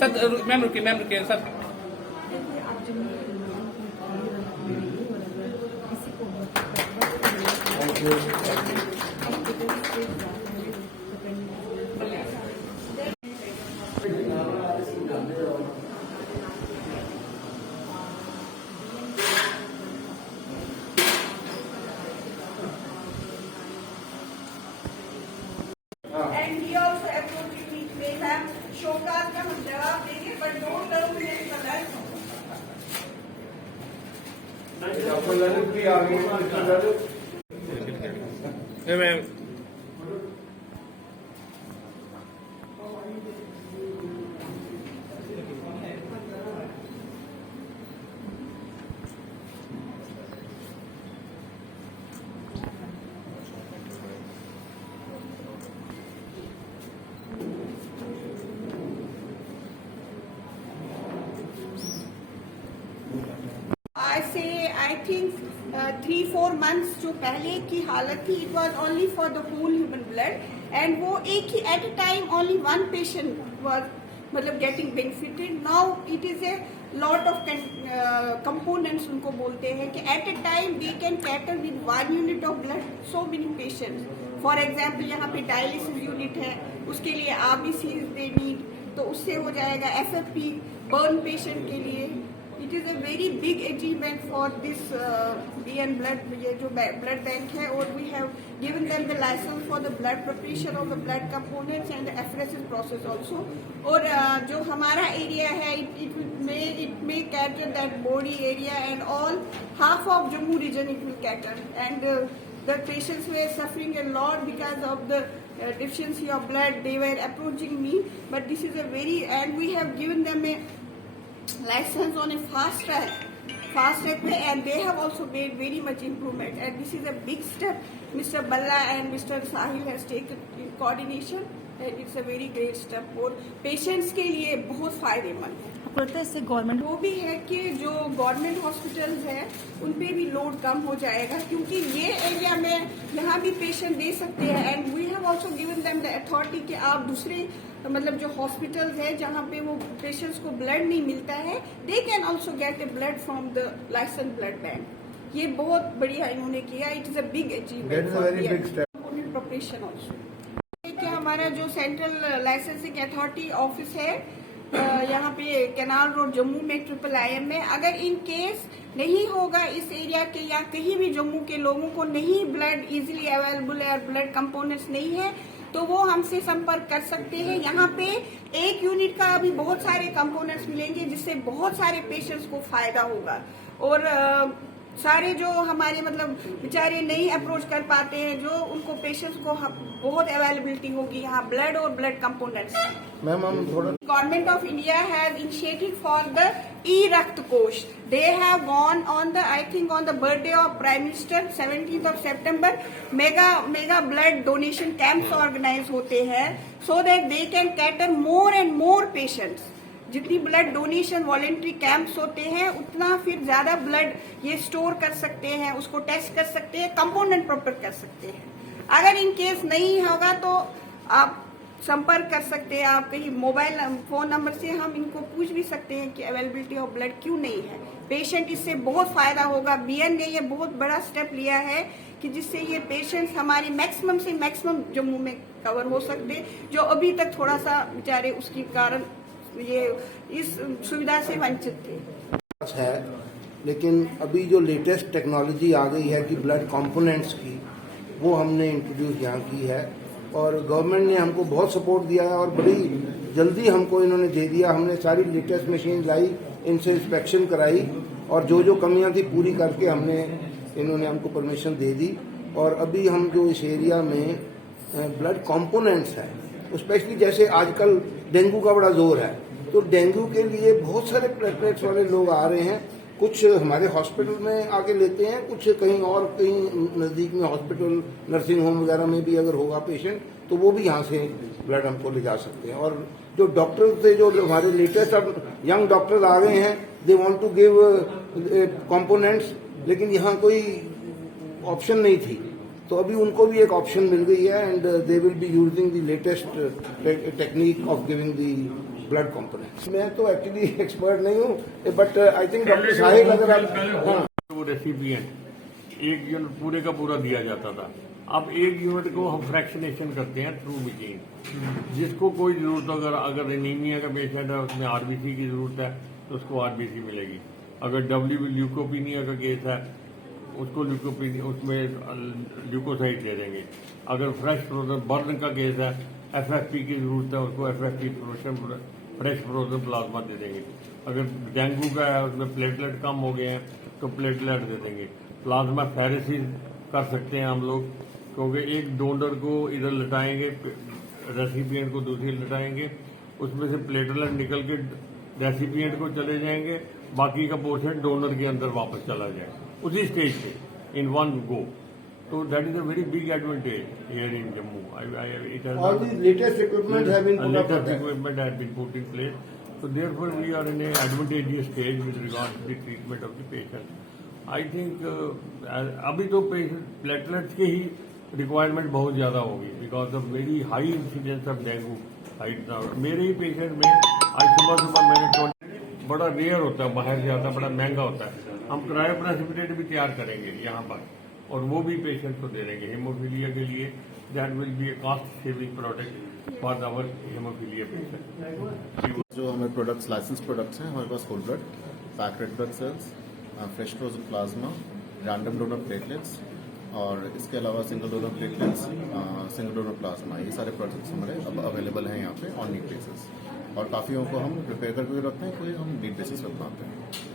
Sir ma'am रुकिए sir. And he also approached me may have showcase का हम जवाब देंगे but don't करो मुझे पता है। I think 3-4 months जो पहले की हालत थी, it was only for the whole human blood and वो एक ही at a time only one patient was मतलब getting benefited. Now it is a lot of components उनको बोलते हैं कि at a time they can cater with 1 unit of blood so many patients. For example यहाँ पे dialysis unit है, उसके लिए RBCs they need, तो उससे हो जाएगा FFP burn patient के लिए. It is a very big achievement for this BN blood, ये जो blood bank है, और we have given them the license for the blood preparation of the blood components and the apheresis process also. और जो हमारा area है, it may cater that body area and all half of Jammu region it will cater, and the patients were suffering a lot because of the deficiency of blood. They were approaching me, but this is a very, and we have given them a license on a fast track way, and they have also made very much improvement, and this is a big step Mr. Balla and Mr. Sahil has taken in coordination, and it's a very great step और patients के लिए बहुत फायदेमंद है। इससे government वो भी है कि जो गवर्नमेंट हॉस्पिटल्स हैं उन पे भी लोड कम हो जाएगा, क्योंकि ये एरिया में यहाँ भी पेशेंट दे सकते हैं, and we have also given them the authority कि आप दूसरे मतलब जो हॉस्पिटल्स है जहाँ पे वो पेशेंट्स को ब्लड नहीं मिलता है, they can also get a blood from the licence blood bank. ये बहुत बढ़िया इन्होंने किया, it is a big achievement for preparation also. कि हमारा जो सेंट्रल लाइसेंसिंग अथॉरिटी ऑफिस है यहाँ पे कैनाल रोड जम्मू में IIM में, अगर इन केस नहीं होगा इस एरिया के या कहीं भी जम्मू के लोगों को नहीं ब्लड इजीली अवेलेबल है, ब्लड कंपोनेंट्स नहीं है, तो वो हमसे संपर्क कर सकते हैं। यहाँ पे एक यूनिट का अभी बहुत सारे कंपोनेंट्स मिलेंगे जिससे बहुत सारे पेशेंट्स को फायदा होगा, और सारे जो हमारे मतलब बेचारे नहीं अप्रोच कर पाते हैं, जो उनको पेशेंट्स को बहुत अवेलेबिलिटी होगी यहाँ ब्लड और ब्लड कंपोनेंट्स। मैम हम थोड़ा government of India has initiated for the रक्त कोष। They have gone on the I think on the birthday of prime minister 17th of September mega blood donation camps organise होते हैं, so that they can cater more and more patients. जितनी blood donation voluntary camps होते हैं उतना फिर ज्यादा blood ये store कर सकते हैं, उसको टेस्ट कर सकते हैं, कंपोनेंट प्रोपर कर सकते हैं। अगर इन केस नहीं होगा तो आप संपर्क कर सकते हैं, आप कहीं मोबाइल फोन नंबर से हम इनको पूछ भी सकते हैं कि अवेलेबिलिटी ऑफ ब्लड क्यों नहीं है। पेशेंट इससे बहुत फायदा होगा। BN ने ये बहुत बड़ा स्टेप लिया है कि जिससे ये पेशेंट्स हमारे मैक्सिमम से मैक्सिमम जम्मू में कवर हो सकते, जो अभी तक थोड़ा सा बेचारे उसके कारण ये इस सुविधा से वंचित थे है। लेकिन अभी जो लेटेस्ट टेक्नोलॉजी आ गई है कि ब्लड कंपोनेंट्स की, वो हमने इंट्रोड्यूस यहाँ की है, और गवर्नमेंट ने हमको बहुत सपोर्ट दिया है और बड़ी जल्दी हमको इन्होंने दे दिया। हमने सारी लेटेस्ट मशीन लाई, इनसे इंस्पेक्शन कराई, और जो जो कमियां थी पूरी करके इन्होंने हमको परमिशन दे दी। और अभी हम जो इस एरिया में ब्लड कंपोनेंट्स है, स्पेशली जैसे आजकल डेंगू का बड़ा जोर है, तो डेंगू के लिए बहुत सारे प्लेटलेट्स वाले लोग आ रहे हैं। कुछ हमारे हॉस्पिटल में आके लेते हैं, कुछ कहीं नजदीक में हॉस्पिटल नर्सिंग होम वगैरह में भी अगर होगा पेशेंट तो वो भी यहाँ से ब्लड हमको ले जा सकते हैं। और जो डॉक्टर थे, जो हमारे लेटेस्ट अब यंग डॉक्टर्स आ गए हैं, they want to give components, लेकिन यहाँ कोई ऑप्शन नहीं थी, तो अभी उनको भी एक ऑप्शन मिल गई है and they will be using the latest technique of giving the blood components. मैं तो एक्चुअली एक्सपर्ट नहीं हूँ बट आई थिंक डॉक्टर साहिल अगर आप हाँ वो रेसिपिएंट एक यूनिट पूरे का पूरा दिया जाता था। अब एक यूनिट को हम फ्रैक्शनेशन करते हैं थ्रू मशीन। जिसको कोई जरूरत अगर एनीमिया का पेशेंट है उसमें आरबीसी की जरूरत है तो उसको आरबीसी मिलेगी। अगर ल्यूकोपीनिया का केस है उसको उसमें ल्यूकोसाइड दे देंगे। अगर फ्रेश फ्रोजन बर्न का केस है एफएफपी की जरूरत है उसको एफएफपी फ्रेश फ्रोजन प्लाज्मा दे देंगे। अगर डेंगू का है उसमें प्लेटलेट कम हो गए हैं तो प्लेटलेट दे देंगे। प्लाज्मा फेरेसिस कर सकते हैं हम लोग क्योंकि एक डोनर को इधर लटाएंगे रेसिपिएंट को दूसरी लटाएंगे उसमें से प्लेटलेट निकल के रेसिपिएंट को चले जाएंगे बाकी का पोर्शन डोनर के अंदर वापस चला जाए उसी स्टेज पे in one go. So that is a very big advantage here in Jammu. It has all the latest equipment have been put up. Latest equipment has been put in place. So therefore we are in an advantageous stage with regard to the treatment of the patient. I think अभी तो platelets के ही requirement बहुत ज़्यादा होगी because of very high incidence of dengue right now. मेरे ही patient में आज सुबह मैंने बड़ा रेयर होता है बाहर से आता बड़ा महंगा होता है। हम क्रायोप्रेसिपिटेट भी तैयार करेंगे यहाँ पर और वो भी पेशेंट को दे देंगे हेमोफीलिया के लिए। That will be a cost saving product for our haemophilia patient. जो हमें प्रोडक्ट्स लाइसेंस प्रोडक्ट्स हैं हमारे पास whole blood, packed red blood cells, fresh frozen plasma, random donor platelets और इसके अलावा single donor platelets, single donor plasma, ये सारे प्रोडक्ट्स हमारे अब अवेलेबल हैं यहाँ पे ऑन नीड बेसिस। और काफ़ी को हम प्रिपेयर करके रखते हैं, कोई हम नीड बेसिस पर बनाते हैं।